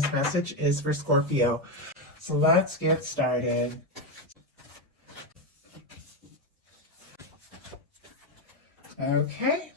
this message is for Scorpio. So let's get started. Okay.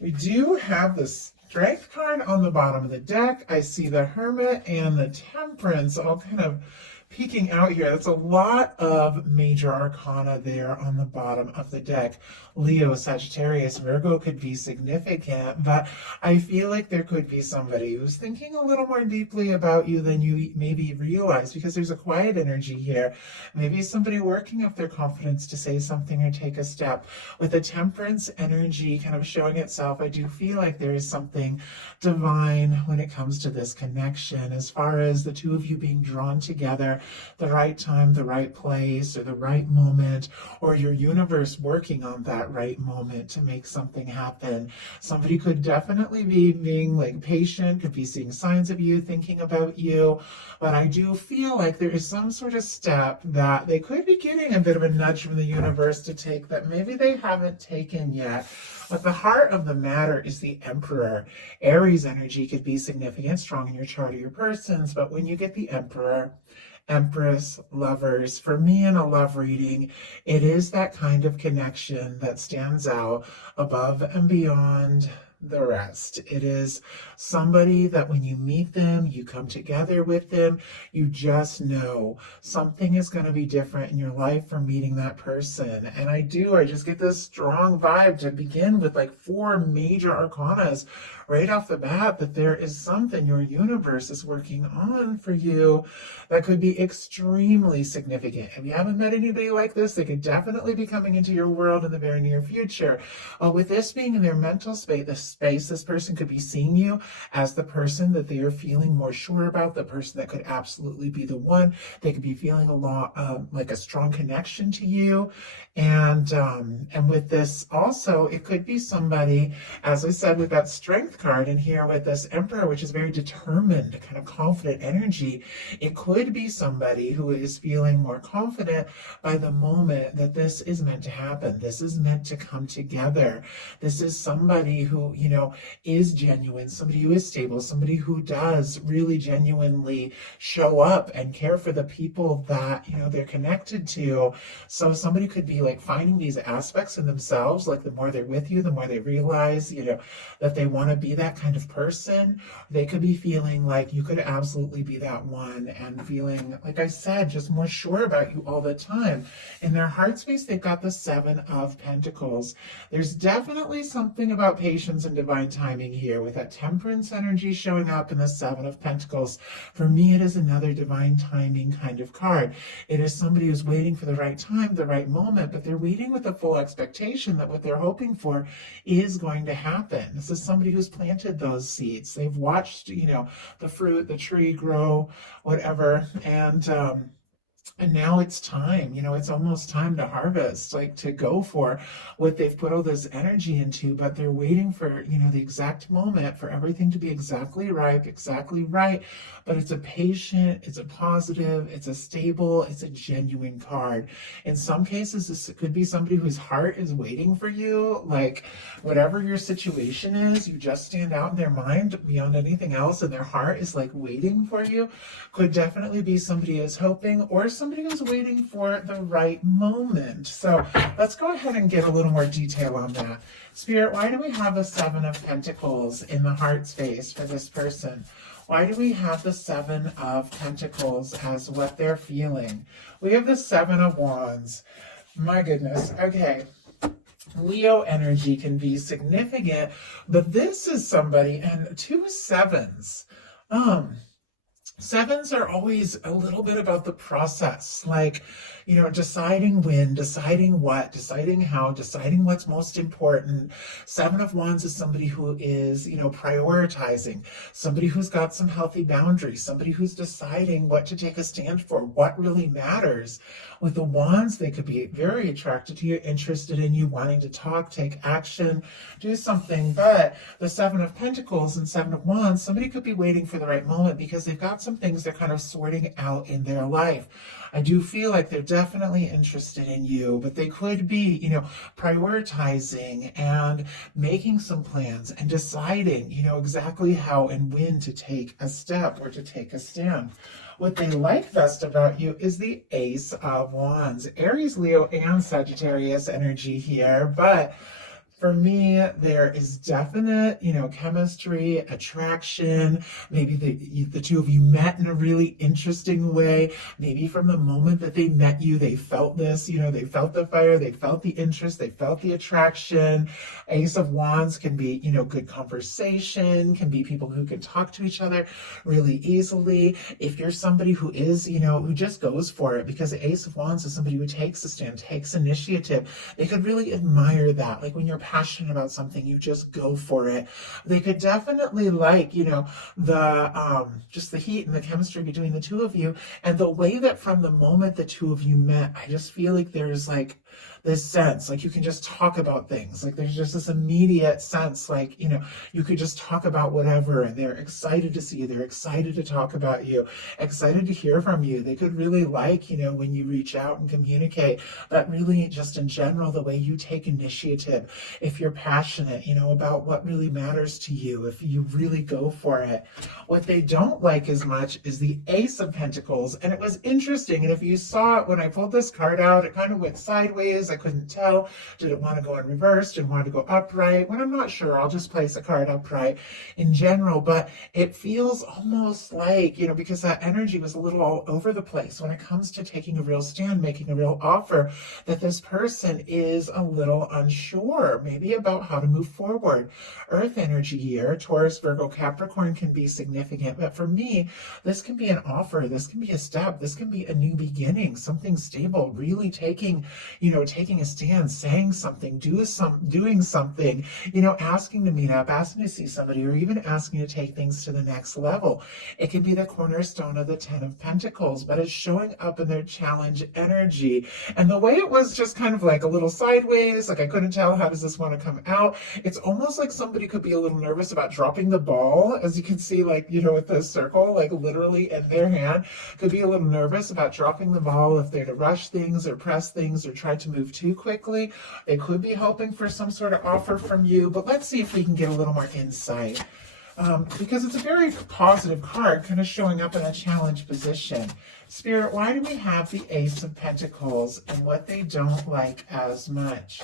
We do have the Strength card on the bottom of the deck. I see the Hermit and the Temperance all kind of peeking out here. That's a lot of major arcana there on the bottom of the deck. Leo, Sagittarius, Virgo could be significant, but I feel like there could be somebody who's thinking a little more deeply about you than you maybe realize, because there's a quiet energy here. Maybe somebody working up their confidence to say something or take a step. With the Temperance energy kind of showing itself, I do feel like there is something divine when it comes to this connection, as far as the two of you being drawn together, the right time, the right place, or the right moment, or your universe working on that right moment to make something happen. Somebody could definitely be being like patient, could be seeing signs of you, thinking about you, but I do feel like there is some sort of step that they could be getting a bit of a nudge from the universe to take that maybe they haven't taken yet. But the heart of the matter is the Emperor. Aries energy could be significant, strong in your chart or your persons, but when you get the Emperor, Empress, Lovers, for me in a love reading, it is that kind of connection that stands out above and beyond the rest. It is somebody that when you meet them, you come together with them, you just know something is going to be different in your life from meeting that person. And I just get this strong vibe to begin with, like 4 major arcanas right off the bat, that there is something your universe is working on for you that could be extremely significant. If you haven't met anybody like this, they could definitely be coming into your world in the very near future. With this being in their mental space, this person could be seeing you as the person that they are feeling more sure about, the person that could absolutely be the one. They could be feeling a lot like a strong connection to you. And with this also, it could be somebody, as I said, with that Strength card in here with this Emperor, which is very determined, kind of confident energy. It could be somebody who is feeling more confident by the moment that this is meant to happen. This is meant to come together. This is somebody who, is genuine, somebody who is stable, somebody who does really genuinely show up and care for the people that, they're connected to. So somebody could be like finding these aspects in themselves, like the more they're with you, the more they realize, that they want to be that kind of person. They could be feeling like you could absolutely be that one, and feeling, like I said, just more sure about you all the time. In their heart space, they've got the 7 of Pentacles. There's definitely something about patience and divine timing here with that Temperance energy showing up in the 7 of Pentacles. For me, it is another divine timing kind of card. It is somebody who's waiting for the right time, the right moment, but they're waiting with a full expectation that what they're hoping for is going to happen. This is somebody who's planted those seeds. They've watched, the fruit, the tree grow, whatever, and now it's time, it's almost time to harvest, like to go for what they've put all this energy into, but they're waiting for, the exact moment for everything to be exactly ripe, exactly right. But it's a patient, it's a positive, it's a stable, it's a genuine card. In some cases, this could be somebody whose heart is waiting for you, like whatever your situation is, you just stand out in their mind beyond anything else, and their heart is like waiting for you. Could definitely be somebody who's hoping, or somebody who's waiting for the right moment. So let's go ahead and get a little more detail on that. Spirit, why do we have the 7 of Pentacles in the heart space for this person? Why do we have the 7 of Pentacles as what they're feeling? We have the 7 of Wands. My goodness. Okay. Leo energy can be significant, but this is somebody, and 2 7s. 7s are always a little bit about the process, like, deciding when, deciding what, deciding how, deciding what's most important. 7 of Wands is somebody who is, prioritizing, somebody who's got some healthy boundaries, somebody who's deciding what to take a stand for, what really matters. With the Wands, they could be very attracted to you, interested in you, wanting to talk, take action, do something. But the 7 of Pentacles and 7 of Wands, somebody could be waiting for the right moment because they've got some things they're kind of sorting out in their life. I do feel like they're definitely interested in you, but they could be, prioritizing and making some plans and deciding, exactly how and when to take a step or to take a stand. What they like best about you is the Ace of Wands. Aries, Leo, and Sagittarius energy here, but for me, there is definite, chemistry, attraction. Maybe the two of you met in a really interesting way. Maybe from the moment that they met you, they felt this, they felt the fire, they felt the interest, they felt the attraction. Ace of Wands can be, good conversation, can be people who can talk to each other really easily. If you're somebody who is, who just goes for it, because the Ace of Wands is somebody who takes a stand, takes initiative, they could really admire that. Like when you're passionate about something, you just go for it. They could definitely like, the just the heat and the chemistry between the two of you, and the way that from the moment the two of you met, I just feel like there's like this sense, like you can just talk about things. Like there's just this immediate sense, like, you could just talk about whatever, and they're excited to see you. They're excited to talk about you, excited to hear from you. They could really like, when you reach out and communicate, but really just in general, the way you take initiative, if you're passionate, about what really matters to you, if you really go for it. What they don't like as much is the Ace of Pentacles. And it was interesting. And if you saw it when I pulled this card out, it kind of went sideways. I couldn't tell. Did it want to go in reverse? Did it want to go upright? When I'm not sure, I'll just place a card upright in general. But it feels almost like, because that energy was a little all over the place when it comes to taking a real stand, making a real offer, that this person is a little unsure, maybe about how to move forward. Earth energy here, Taurus, Virgo, Capricorn can be significant. But for me, this can be an offer. This can be a step. This can be a new beginning, something stable, really taking a stand, saying something, doing something, asking to meet up, asking to see somebody, or even asking to take things to the next level. It can be the cornerstone of the Ten of Pentacles, but it's showing up in their challenge energy. And the way it was just kind of like a little sideways, like I couldn't tell how does this want to come out. It's almost like somebody could be a little nervous about dropping the ball, as you can see, like, with the circle, like literally in their hand, could be a little nervous about dropping the ball if they're to rush things or press things or try to move too quickly. They could be hoping for some sort of offer from you, but let's see if we can get a little more insight. Because it's a very positive card, kind of showing up in a challenge position. Spirit, why do we have the Ace of Pentacles and what they don't like as much?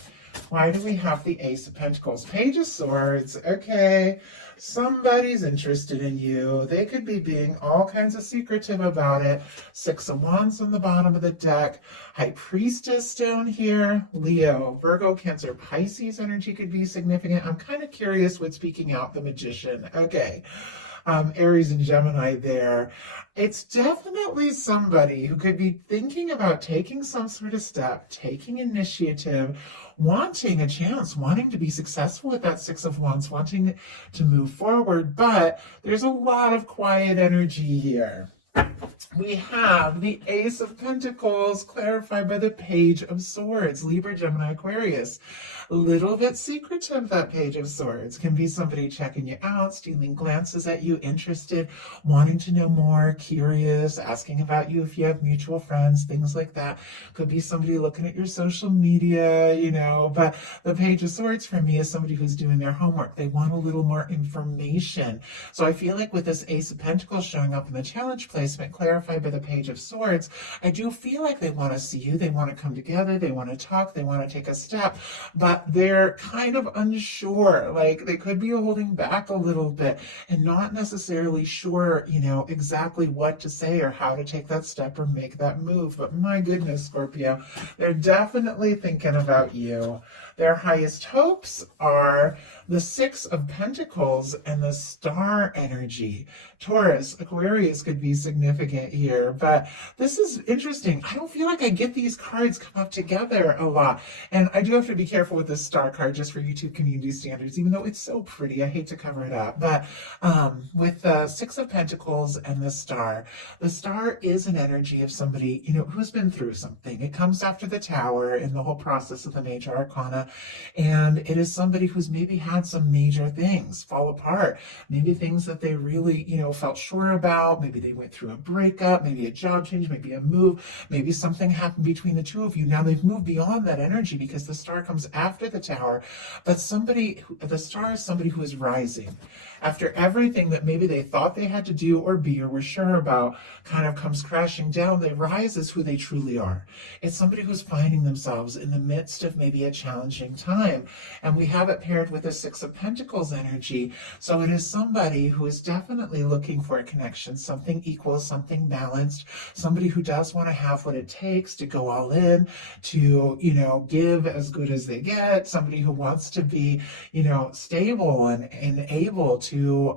Why do we have the Ace of Pentacles? Page of Swords. Okay, somebody's interested in you. They could be being all kinds of secretive about it. Six of Wands on the bottom of the deck. High Priestess down here. Leo, Virgo, Cancer, Pisces energy could be significant. I'm kind of curious what's speaking out. The Magician. Okay. Aries and Gemini there. It's definitely somebody who could be thinking about taking some sort of step, taking initiative, wanting a chance, wanting to be successful with that Six of Wands, wanting to move forward, but there's a lot of quiet energy here. We have the Ace of Pentacles clarified by the Page of Swords, Libra, Gemini, Aquarius. A little bit secretive, that Page of Swords. Can be somebody checking you out, stealing glances at you, interested, wanting to know more, curious, asking about you if you have mutual friends, things like that. Could be somebody looking at your social media, but the Page of Swords for me is somebody who's doing their homework. They want a little more information. So I feel like with this Ace of Pentacles showing up in the challenge placement, clarified by the Page of Swords, I do feel like they want to see you, they want to come together, they want to talk, they want to take a step, but they're kind of unsure. Like they could be holding back a little bit and not necessarily sure, exactly what to say or how to take that step or make that move. But my goodness, Scorpio, they're definitely thinking about you. Their highest hopes are the Six of Pentacles and the Star energy. Taurus, Aquarius could be significant here, but this is interesting. I don't feel like I get these cards come up together a lot. And I do have to be careful with this Star card just for YouTube community standards, even though it's so pretty. I hate to cover it up. But with the Six of Pentacles and the Star is an energy of somebody, who's been through something. It comes after the Tower in the whole process of the major arcana. And it is somebody who's maybe had some major things fall apart. Maybe things that they really, felt sure about. Maybe they went through a breakup, maybe a job change, maybe a move, maybe something happened between the two of you. Now they've moved beyond that energy because the star comes after the tower. But the star is somebody who is rising. After everything that maybe they thought they had to do or be or were sure about kind of comes crashing down, they rise as who they truly are. It's somebody who's finding themselves in the midst of maybe a challenging time. And we have it paired with the Six of Pentacles energy. So it is somebody who is definitely looking for a connection, something equal, something balanced, somebody who does want to have what it takes to go all in, to, give as good as they get, somebody who wants to be, stable and able to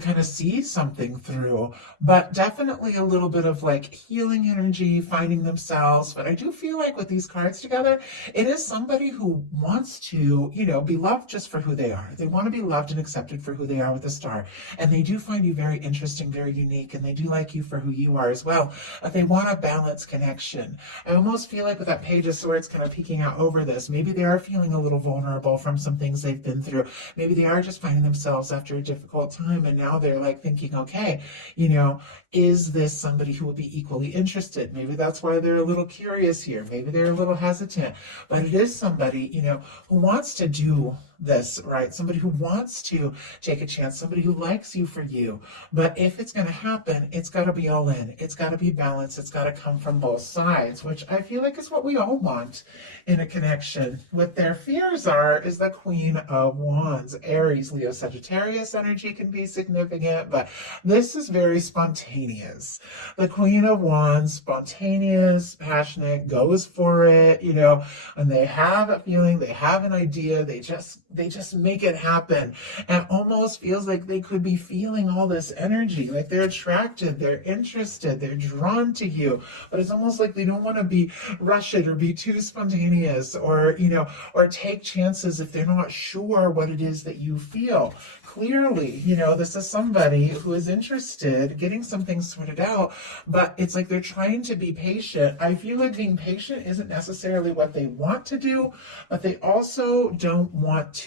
kind of see something through, but definitely a little bit of like healing energy, finding themselves. But I do feel like with these cards together, it is somebody who wants to, be loved just for who they are. They want to be loved and accepted for who they are with the star. And they do find you very interesting, very unique, and they do like you for who you are as well. But they want a balanced connection. I almost feel like with that Page of Swords kind of peeking out over this, maybe they are feeling a little vulnerable from some things they've been through. Maybe they are just finding themselves after a difficult time, and now they're like thinking, okay, is this somebody who will be equally interested? Maybe that's why they're a little curious here. Maybe they're a little hesitant, but it is somebody, who wants to do this, right? Somebody who wants to take a chance, somebody who likes you for you. But if it's going to happen, it's got to be all in. It's got to be balanced. It's got to come from both sides, which I feel like is what we all want in a connection. What their fears are is the Queen of Wands. Aries, Leo, Sagittarius energy can be significant, but this is very spontaneous. The Queen of Wands, spontaneous, passionate, goes for it, and they have a feeling, they have an idea, they just make it happen, and almost feels like they could be feeling all this energy, like they're attracted, they're interested, they're drawn to you, but it's almost like they don't want to be rush it or be too spontaneous or take chances if they're not sure what it is that you feel. Clearly, this is somebody who is interested, getting something sorted out, but it's like they're trying to be patient. I feel like being patient isn't necessarily what they want to do, but they also don't want to,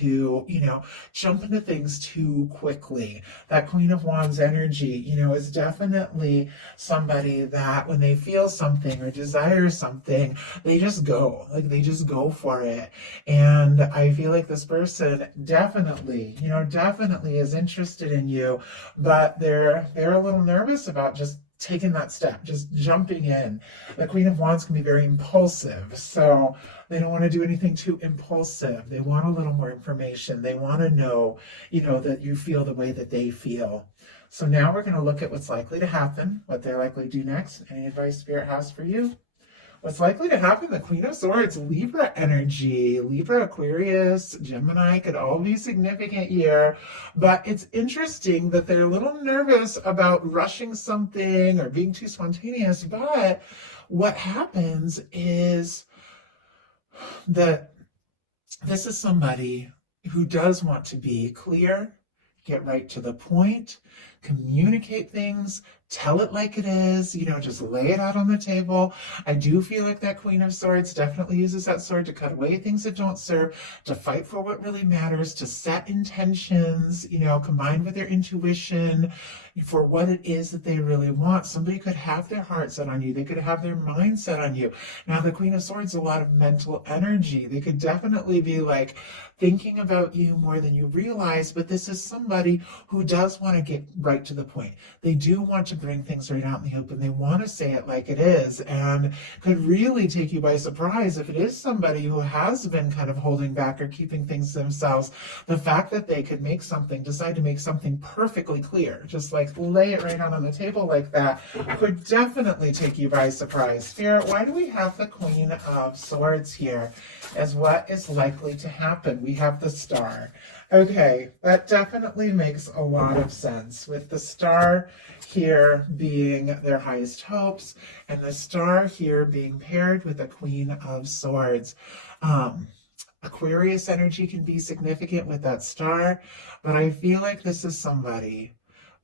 jump into things too quickly. That Queen of Wands energy, is definitely somebody that when they feel something or desire something, they just go for it. And I feel like this person definitely is interested in you, but they're a little nervous about just taking that step, just jumping in. The Queen of Wands can be very impulsive, so they don't want to do anything too impulsive. They want a little more information. They want to know, that you feel the way that they feel. So now we're going to look at what's likely to happen, what they're likely to do next. Any advice Spirit has for you? What's likely to happen? The Queen of Swords, Libra energy. Libra, Aquarius, Gemini could all be significant here. But it's interesting that they're a little nervous about rushing something or being too spontaneous. But what happens is that this is somebody who does want to be clear, get right to the point, communicate things, tell it like it is, just lay it out on the table. I do feel like that Queen of Swords definitely uses that sword to cut away things that don't serve, to fight for what really matters, to set intentions, combined with their intuition for what it is that they really want. Somebody could have their heart set on you. They could have their mind set on you. Now, the Queen of Swords, a lot of mental energy. They could definitely be like thinking about you more than you realize, but this is somebody who does want to get right to the point. They do want to bring things right out in the open. They want to say it like it is, and could really take you by surprise if it is somebody who has been kind of holding back or keeping things to themselves. The fact that they could decide to make something perfectly clear, just like lay it right out on the table like that, could definitely take you by surprise. Spirit, why do we have the Queen of Swords here as what is likely to happen? We have the Star. Okay, that definitely makes a lot of sense, with the Star here being their highest hopes and the Star here being paired with the Queen of Swords. Aquarius energy can be significant with that Star, but I feel like this is somebody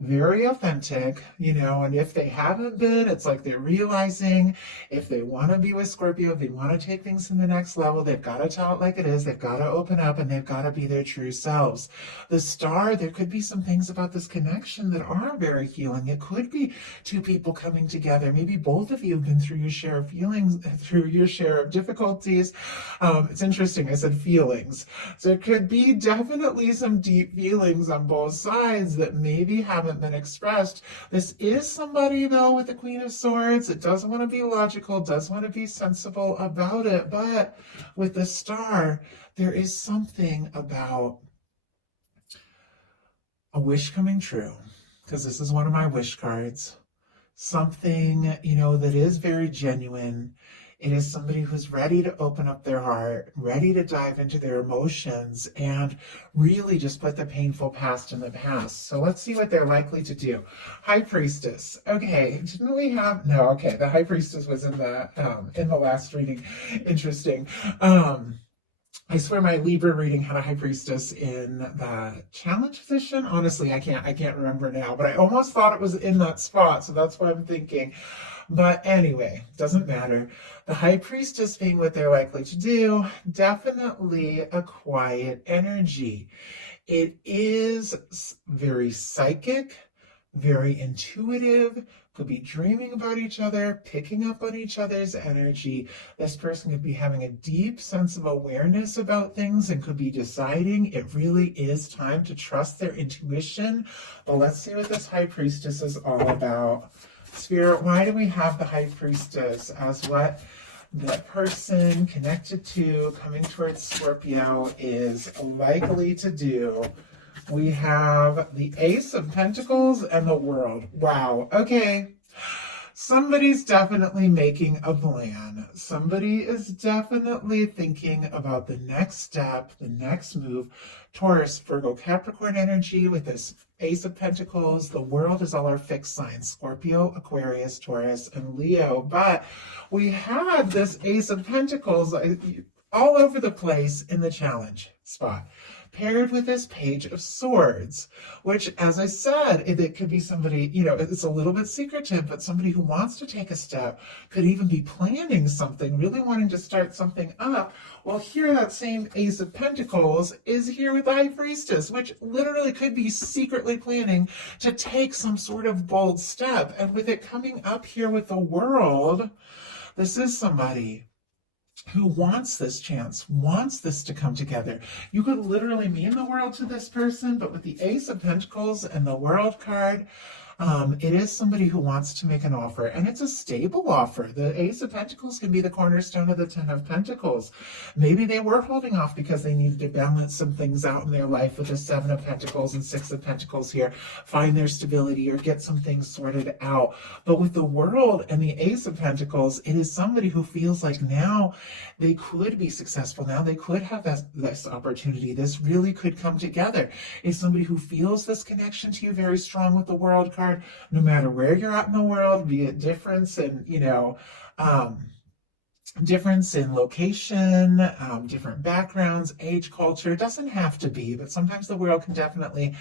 very authentic, and if they haven't been, it's like they're realizing if they want to be with Scorpio, if they want to take things to the next level, they've got to tell it like it is. They've got to open up and they've got to be their true selves. The star, there could be some things about this connection that are very healing. It could be two people coming together. Maybe both of you have been through your share of feelings, through your share of difficulties. It's interesting, I said feelings. So it could be definitely some deep feelings on both sides that maybe haven't been expressed. This is somebody, though, with the Queen of Swords. It does want to be logical, does want to be sensible about it, but with the star, there is something about a wish coming true, because this is one of my wish cards. Something, that is very genuine. It is somebody who's ready to open up their heart, ready to dive into their emotions, and really just put the painful past in the past. So let's see what they're likely to do. High Priestess. Okay, didn't we have? No, okay. The High Priestess was in the last reading. Interesting. I swear my Libra reading had a High Priestess in the challenge position. Honestly, I can't remember now, but I almost thought it was in that spot, so that's what I'm thinking. But anyway, doesn't matter. The High Priestess being what they're likely to do, definitely a quiet energy. It is very psychic, very intuitive, could be dreaming about each other, picking up on each other's energy. This person could be having a deep sense of awareness about things and could be deciding it really is time to trust their intuition. But let's see what this High Priestess is all about. Spirit, why do we have the High Priestess as what the person connected to coming towards Scorpio is likely to do? We have the Ace of Pentacles and the World. Wow. Okay. Somebody's definitely making a plan. Somebody is definitely thinking about the next step, the next move. Taurus, Virgo, Capricorn energy with this Ace of Pentacles. The World is all our fixed signs: Scorpio, Aquarius, Taurus, and Leo. But we had this Ace of Pentacles all over the place in the challenge spot, paired with this Page of Swords, which, as I said, it could be somebody, it's a little bit secretive, but somebody who wants to take a step, could even be planning something, really wanting to start something up. Well, here that same Ace of Pentacles is here with the High Priestess, which literally could be secretly planning to take some sort of bold step. And with it coming up here with the World, this is somebody who wants this chance, wants this to come together. You could literally mean the world to this person, but with the Ace of Pentacles and the World card, it is somebody who wants to make an offer, and it's a stable offer. The Ace of Pentacles can be the cornerstone of the Ten of Pentacles. Maybe they were holding off because they needed to balance some things out in their life with the Seven of Pentacles and Six of Pentacles here, find their stability or get some things sorted out. But with the World and the Ace of Pentacles, it is somebody who feels like now they could be successful. Now they could have this opportunity. This really could come together. It's somebody who feels this connection to you very strong with the World card. No matter where you're at in the world, be it difference in, difference in location, different backgrounds, age, culture, doesn't have to be, but sometimes the world can definitely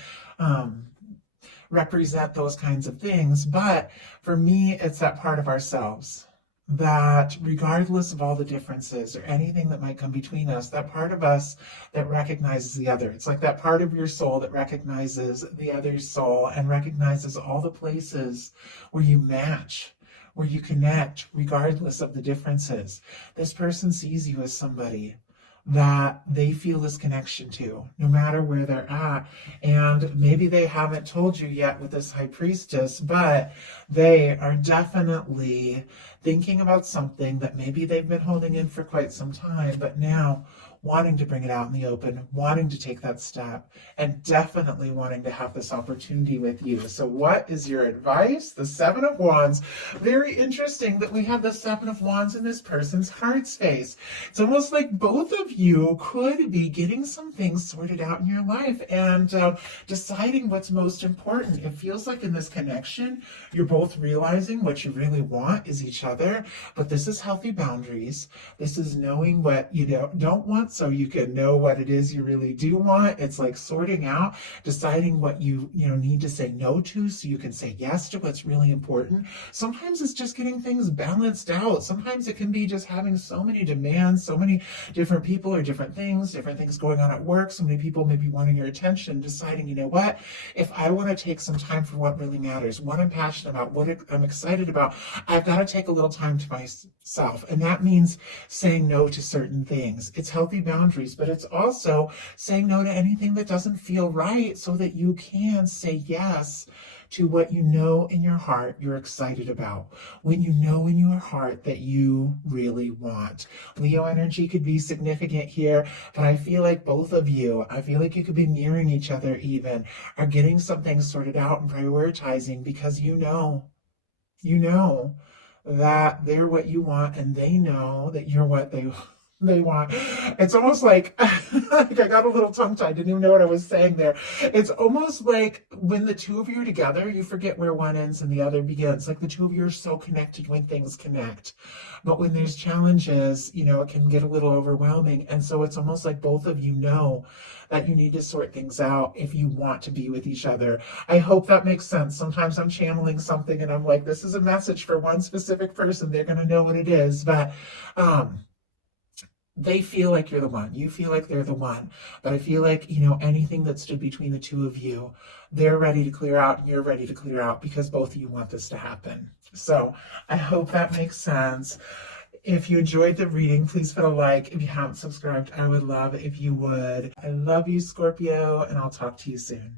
represent those kinds of things. But for me, it's that part of ourselves that, regardless of all the differences or anything that might come between us, that part of us that recognizes the other. It's like that part of your soul that recognizes the other's soul and recognizes all the places where you match, where you connect, regardless of the differences. This person sees you as somebody that they feel this connection to, no matter where they're at. And maybe they haven't told you yet with this High Priestess, but they are definitely thinking about something that maybe they've been holding in for quite some time, but now wanting to bring it out in the open, wanting to take that step, and definitely wanting to have this opportunity with you. So what is your advice? The Seven of Wands. Very interesting that we have the Seven of Wands in this person's heart space. It's almost like both of you could be getting some things sorted out in your life and deciding what's most important. It feels like in this connection, you're both realizing what you really want is each other, but this is healthy boundaries. This is knowing what you don't want want so you can know what it is you really do want. It's like sorting out, deciding what you need to say no to so you can say yes to what's really important. Sometimes it's just getting things balanced out. Sometimes it can be just having so many demands, so many different people or different things going on at work, so many people maybe wanting your attention, deciding, you know what, if I want to take some time for what really matters, what I'm passionate about, what I'm excited about, I've got to take a little time to myself. And that means saying no to certain things. It's healthy boundaries, but it's also saying no to anything that doesn't feel right so that you can say yes to what you know in your heart you're excited about, when you know in your heart that you really want. Leo energy could be significant here, but I feel like both of you, I feel like you could be mirroring each other even, are getting some things sorted out and prioritizing because you know that they're what you want and they know that you're what they want. It's almost like, like I got a little tongue-tied, didn't even know what I was saying there. It's almost like when the two of you are together, you forget where one ends and the other begins. Like the two of you are so connected when things connect. But when there's challenges, it can get a little overwhelming. And so it's almost like both of you know that you need to sort things out if you want to be with each other. I hope that makes sense. Sometimes I'm channeling something and I'm like, this is a message for one specific person. They're going to know what it is. But, they feel like you're the one. You feel like they're the one. But I feel like, anything that stood between the two of you, they're ready to clear out and you're ready to clear out because both of you want this to happen. So I hope that makes sense. If you enjoyed the reading, please put a like. If you haven't subscribed, I would love if you would. I love you, Scorpio, and I'll talk to you soon.